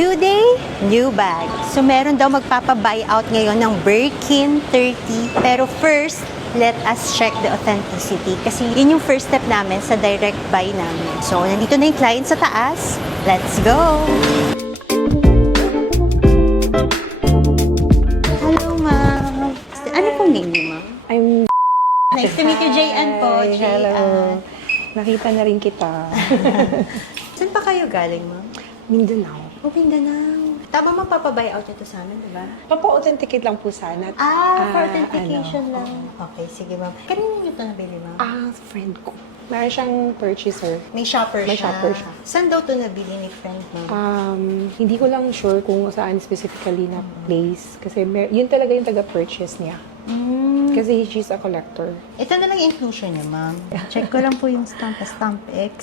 New day, new bag. So meron daw magpapa-buyout ngayon ng Birkin 30. Pero first, let us check the authenticity. Kasi yun yung first step namin sa direct buy namin. So nandito na yung client sa taas. Let's go! Hello, ma'am. Ano pong name niyo, ma'am? I'm... Nice to meet you, Jayan po. Hi, hello. Nakita na rin kita. Saan pa kayo galing, ma'am? Mindanao. Oh, Mindanao. Tama mapapabuyout ito sa amin, di ba? Papa-authenticate lang po sana. For authentication lang. Okay, sige, ma'am. Kanina niyo ito nabili, ma'am? Friend ko. Meron siyang purchaser. May shopper May siya. shopper siya. Saan daw ito nabili ni friend, ma'am? Hindi ko lang sure kung saan specifically na place. Kasi yun talaga yung taga-purchase niya. Kasi she's a collector. Ito na lang yung inclusion niya, ma'am. Check ko lang po yung stamp. Stamp X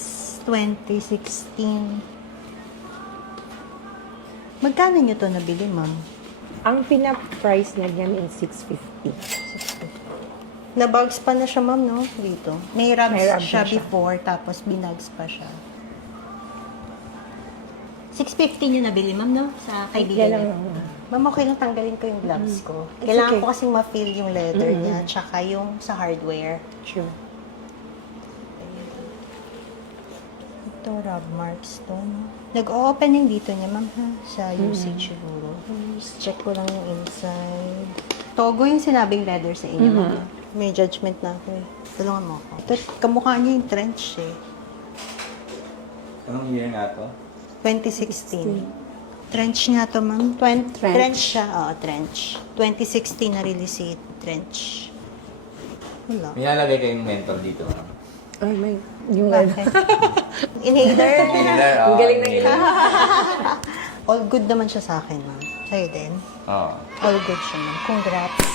2016. Magkano niyo ito nabili, ma'am? Ang pinaka-price niya yan is 650. Nabags pa na siya, ma'am, no? Dito. May May rugs rugs siya na siya. before, tapos binags pa siya. 650 niyo nabili, ma'am, no? Sa kaibigan Yan niya. lang. Ma'am, okay lang tanggalin ko yung gloves ko. It's Kailangan okay. ko kasing ma-feel yung leather niya, tsaka yung sa hardware. Sure. Ito, rub marks to, no? Nag-o-opening dito niya, ma'am, ha? Sa usage siguro. Check ko lang yung inside. Togo yung sinabing leather sa inyo, ma'am. May judgment na ako, eh. Tulungan mo ako. Ito, kamukha niya yung trench, eh. Anong year nga to? 2016. Trench nga to, ma'am. Trench siya. Oo, trench. 2016 na-release si trench. Wala. May nalagay kayong mentor dito. Ano? Ay, may... Yung Bakit? Inhaler. Inhaler, Ang galing na inhaler. All good naman siya sa akin, ma'am. Sa'yo din. Oo. All good siya, ma'am. Congrats.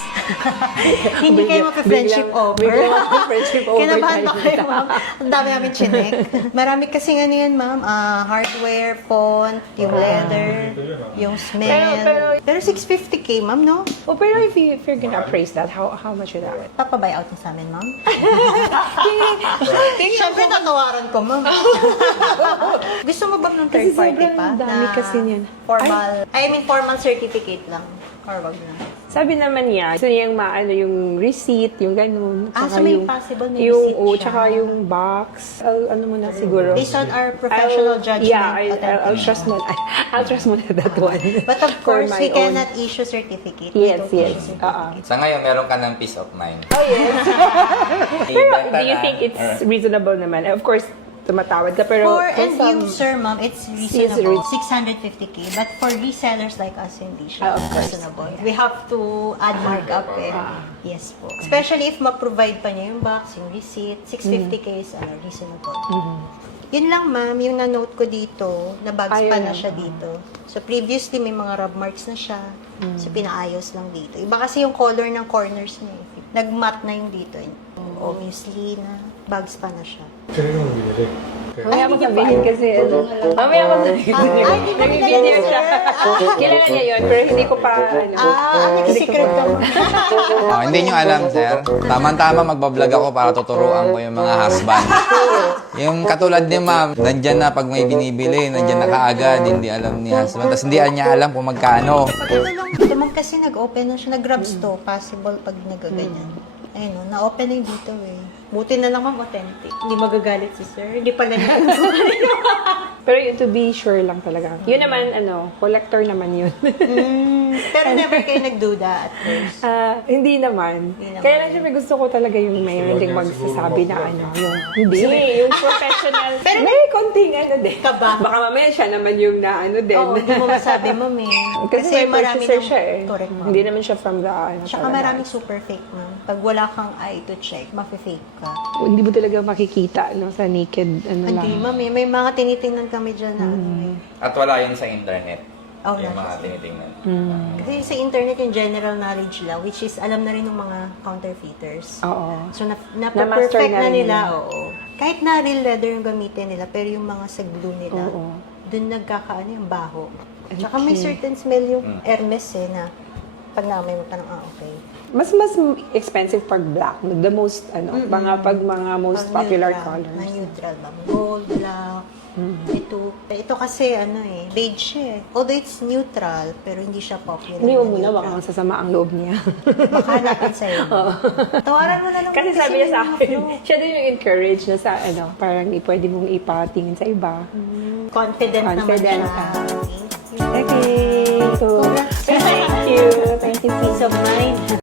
Hindi kayo mapa-friendship over. Biglang friendship over Kinabahan ba tayo. kayo, ma'am? Ang dami namin chinek. Marami kasi ano yan, ma'am. Hardware, font, yung leather, yung smell. Pero 650k, ma'am, no? Oh, pero if you're gonna appraise that, how much is that? Papabuyout na sa amin, ma'am. Siyempre, tatawaran ko, ma'am. Gusto mo ba ng third Kasi party sobrang pa? dami kasi niyan. Formal certificate lang. Or wag na. Sabi naman niya, gusto niyang maano yung receipt, yung ganun. So tsaka may yung, possible may yung, receipt siya. Tsaka yung box. Ano mo na siguro. Based on our professional judgment. Yeah, I'll authentic trust siya. mo. I'll trust mo na that one. But of For course, my we own. cannot issue certificate. We Yes, don't yes. issue certificate. Sa ngayon, meron ka ng peace of mind. Oh, yes. Pero Ibenta do you na. think it's reasonable naman? Of course, tumatawad ka, pero For end some- user, ma'am, it's reasonable. 650k. But for resellers like us, hindi siya Of course. reasonable. We have to add markup eh. Yes po. Especially if ma-provide pa niya yung box, yung receipt, 650k is reasonable. Yun lang, ma'am, yung na-note ko dito, na-bags pa Ayun na lang. siya dito. So, previously, may mga rub marks na siya. So, pinaayos lang dito. Iba kasi yung color ng corners niya. Nag-matte na yung dito. Obviously, na bags pa na siya. Kanino mo binili? Mamaya ko sabihin kasi, mamaya ko sabihin. hindi mo Nag-video binili, siya. sir. Kilala niya yun, pero hindi ko pa, Nag-secret ka mo. Hindi nyo alam, sir. Tama-tama magbablog ako para tuturuan ko yung mga husband. Yung katulad ni ma'am, nandyan na pag may binibili, nandyan na kaagad, hindi alam ni husband. Tapos hindi niya alam kung magkano. Ito lang, kasi nag-open na siya. Nag-grabs to. Possible pag nagaganyan. Ayun, no, na-open na yung dito eh. Buti na lang, ma'am, authentic. Hindi magagalit si sir. Hindi pala niya. pero yun, to be sure lang talaga. Yun naman, collector naman yun. Pero never kayo nagduda at first. Hindi naman. Hindi naman. Kaya lang syempre gusto ko talaga yung mayroon ding magsasabi na yung hindi, yung professional. Pero may konting din. Kaba. Baka mamaya siya naman yung din. Oo, hindi mo masabi, ma'am eh. Kasi may purchaser ng- siya eh. Correct, ma'am. Hindi naman siya from the Tsaka talaga. maraming super fake, ma'am. Pag wala kang eye to check, mafe-fake ka. Hindi mo talaga makikita sa naked Hindi, lang. ma'am eh. May mga tinitingnan kami dyan na At wala yun sa internet. Oh, Yung wala mga kasi. tinitingnan. Kasi sa internet yung general knowledge lang, which is alam na rin ng mga counterfeiters. Oo. So, Na-master na-perfect na na rin nila, nila. oo. Kahit na real leather yung gamitin nila, pero yung mga sa glue nila, Oo. dun nagkakaano yung baho. Tsaka may certain smell yung Hermes eh, na pag naamay mo parang, okay. Mas expensive pag black. The most, mga most Pag popular neutral, colors. na neutral ba? Gold, black, Ito kasi beige siya eh. Although it's neutral, pero hindi siya popular. Hindi mo na muna, baka neutral. masasama ang loob niya. Baka hanapin sa'yo. Tawaran mo na lang. Kasi sabi niya sa yung mga akin, flow. siya din yung encourage na sa parang pwede mong ipatingin sa iba. Confident naman Confident siya. ka. Thank you. Okay. So, Congrats. thank you. Thank you. Peace of mind.